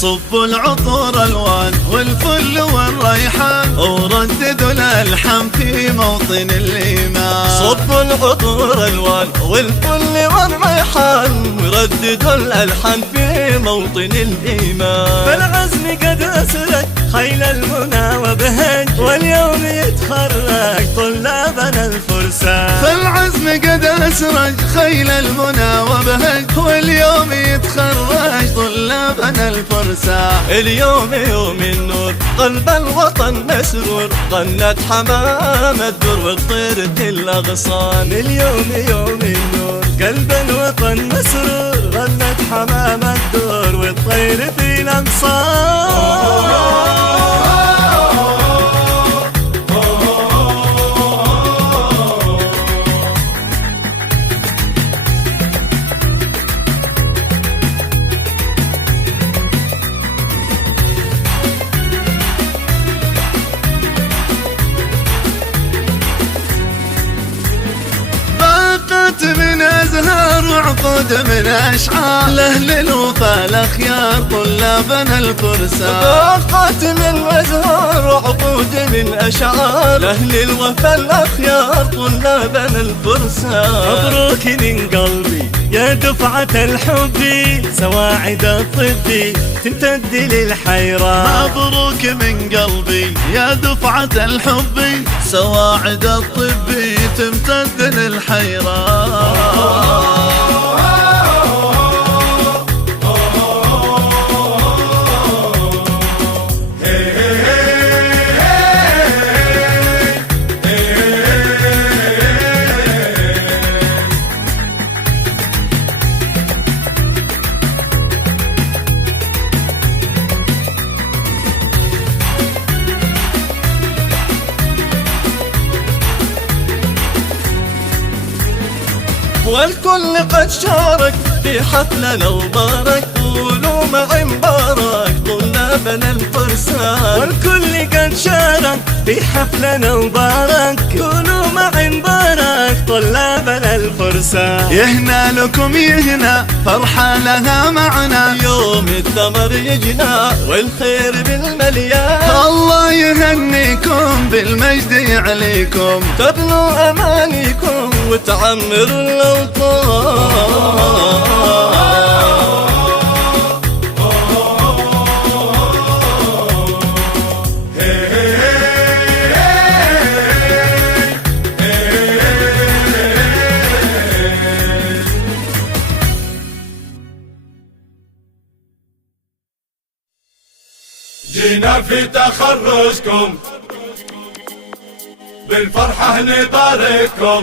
صبوا العطور الوان والفل والريحان ورددوا الالحان في موطن الايمان. صبوا العطور الوان والفل والريحان ورددوا الالحان في موطن الايمان. فالعزم قد اسرج خيل المنى وبهج واليوم يتخرج طلابنا الفرسان. فالعزم قد اسرج خيل المنى وبهج واليوم يتخرج طلابنا الفرسان. اليوم يوم النور قلب الوطن مسرور غنت حمام الدر والطير في الاغصان. اليوم يوم النور قلب الوطن مسرور غنت حمام الدر والطير في الاغصان. من أزهار وعقود من أشعار لأهل الوفا الأخيار طلابنا الفرسان. باقات من أزهار وعقود من أشعار لأهل الوفا الأخيار طلابنا الفرسان. مبروك من قلبي يا دفعة الحب سواعد الطب تمتد للحيران. مبروك من قلبي يا دفعة الحب سواعد الطب تمتد للحيران. والكل قد شارك في حفلنا وبارك قولوا معي مبارك طلابنا الفرسان. والكل قد شارك في حفلنا وبارك قولوا معي مبارك طلابنا الفرسان. يهنا لكم يهنا فرحة لها معنى يوم الثمر يجنى والخير بالمليان. الله يهنيكم بالمجد يعليكم تبنوا أمانيكم وتعمروا الأوطان. جينا في تخرجكم بالفرحة نبارككم.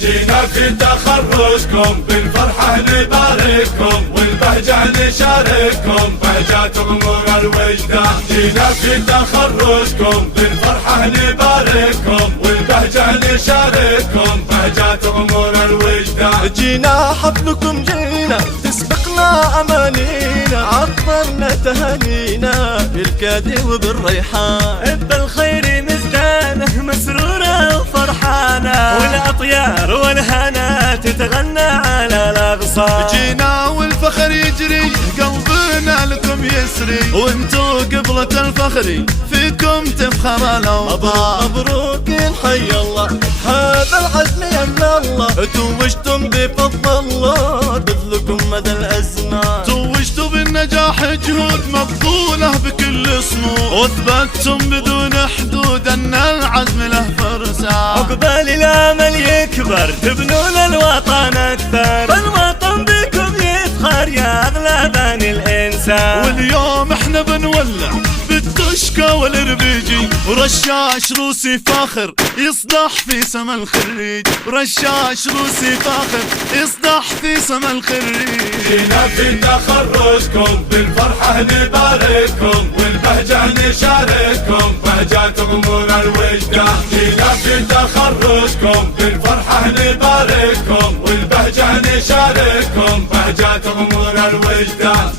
جينا في تخرجكم بالفرحة نبارككم والبهجة نشارككم بهجات غمور الوجدان. جينا في تخرجكم بالفرحة نبارككم والبهجة نشارككم بهجات غمور الوجدان. جينا حفلكم جينا تسبقنا أمانينا عطرنا تهانينا بالكادي وبالريحان. بالخير مزدانه مسرورة وفرحانة والأطيار والهنا تتغنى على الأغصان. جينا والفخر يجري قلبنا لكم يسري وانتو قبلة الفخر فيكم تفخر الأوطان. مبروك حي الله هذا العزم يمنى الله توجتم بفضل الله بذلكم مدى الأزمان. توجتوا بالنجاح جهود مبذولة بكل صمود واثبتتم بدون حدود ان العزم له فرسان. عقبال الامل يكبر تبنون الوطن اكثر فالوطن بكم يفخر يا اغلى بني الانسان. واليوم احنا بنولع بالتشكى والربيجي ورشاش روسي فاخر يصدح في سما الخريج. ورشاش روسي فاخر يصدح في سما الخريج. جينا في تخرجكم بالفرحة نبارككم والبهجة نشارككم بهجات غمور الوجدان. جينا في تخرجكم بالفرحة نبارككم والبهجة نشارككم بهجات غمور الوجدان.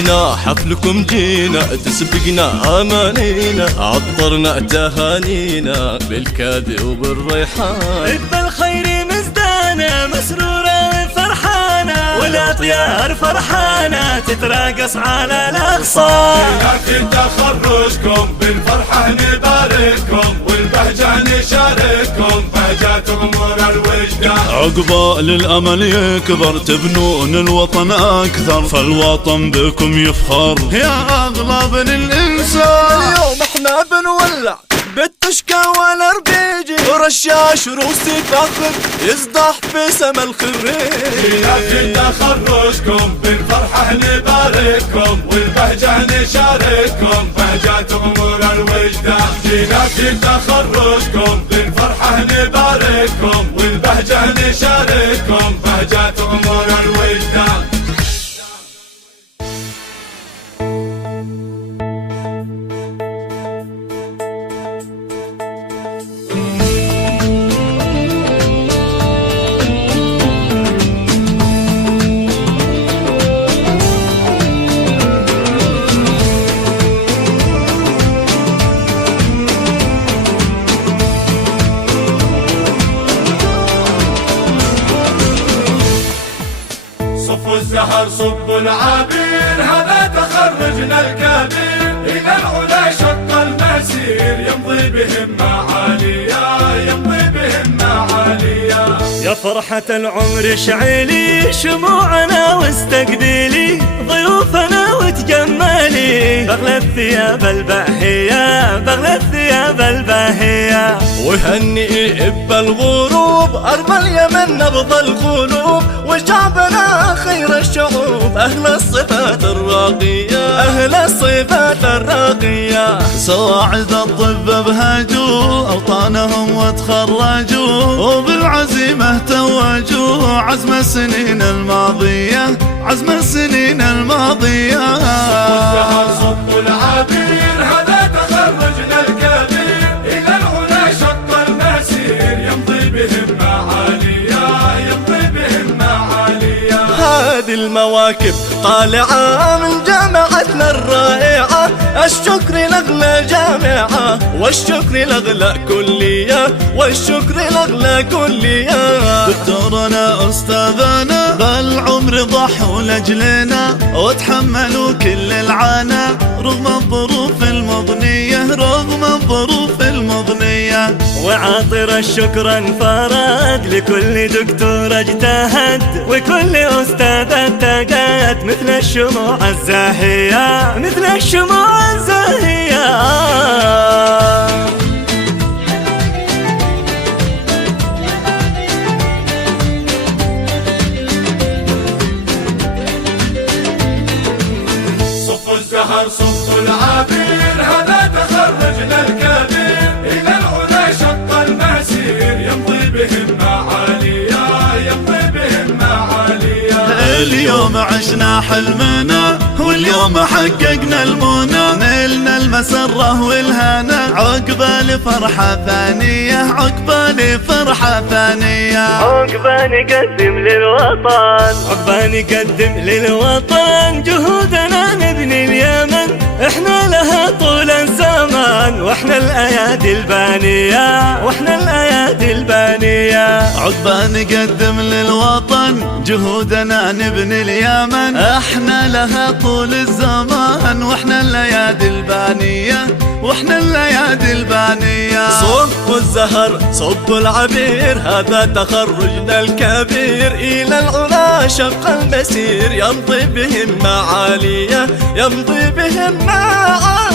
جينا حفلكم جينا تسبقنا امانينا عطرنا تهانينا بالكاد وبالريحان بالخير مزدانة مسرورة وفرحانة والاطيار فرحانة تتراقص على الاغصان. جينا في تخرجكم بالفرحة نبارككم والبهجة نشارككم بهجة غمور الوجدان. عقبال الامل يكبر تبنون الوطن اكثر فالوطن بكم يفخر يا اغلى بن الانسان. اليوم احنا بنولع بالتشكى والاربيجي ورشاش روسي فخر يصدح في سما الخريج. جينا في تخرجكم بالفرحة نبارككم والبهجة نشارككم بهجة غمور الوجدان. جينا في تخرجكم بالفرحة نبارككم والبهجة نشارككم بهجة غمور الوجدان. صفوا الزهر صبوا العبير هذا تخرجنا الكبير إلى العلا شق المسير يمضي بهمة عالية يمضي بهمة عالية. يا فرحة العمر اشعلي شموعنا واستقبلي ضيوفنا وتجملي بغلى الثياب الباهية بغلى الثياب الباهية. وهنئي بالغروب أرض اليمن نبض القلوب وشعبنا خير الشعوب أهل الصفات الراقية أهل الصفات الراقية. سواعد الطب بهاجوا اوطانهم وتخرجوا وبالعزيمة توجوا عزم السنين الماضية عزم السنين الماضية. الزهر صبوا العبير هذا تخرجنا الكبير إلى العلا شق المسير يمضي بهمة عالية يمضي بهمة عالية. هذه المواكب طالعة من جامعتنا الرائعة الشكر لأغلى جامعة والشكر لأغلى كلية والشكر لأغلى كلية. دكتورنا أستاذنا بالعمر ضحوا لأجلنا وتحملوا كل العنا رغم الظروف المضنية رغم الظروف المضنية. وعاطر الشكر انفرد لكل دكتور اجتهد وكل أستاذ اتقد مثل الشموع الزاهية مثل الشموع الزاهية. صفوا الزهر صفوا العبير هذا تخرجنا الكبير إلى العلا شق المسير يمضي بهمة عالية يمضي بهمة عالية. اليوم عشنا حلمنا واليوم حققنا المنى نلنا المسرة والهنا عقبال فرحة ثانية عقبال فرحة ثانية. عقبال نقدم للوطن عقبال نقدم للوطن جهودنا نبني اليمن احنا لها طول الزمان واحنا الايادي البانية واحنا الايادي البانية. عقبال نقدم للوطن جهودنا نبني اليمن احنا لها طول الزمان واحنا الايادي البانية واحنا الايادي البانية. صبوا الزهر صبوا العبير هذا تخرجنا الكبير إلى العلا شق المسير يمضي بهمة عالية يمضي بهمة عالية.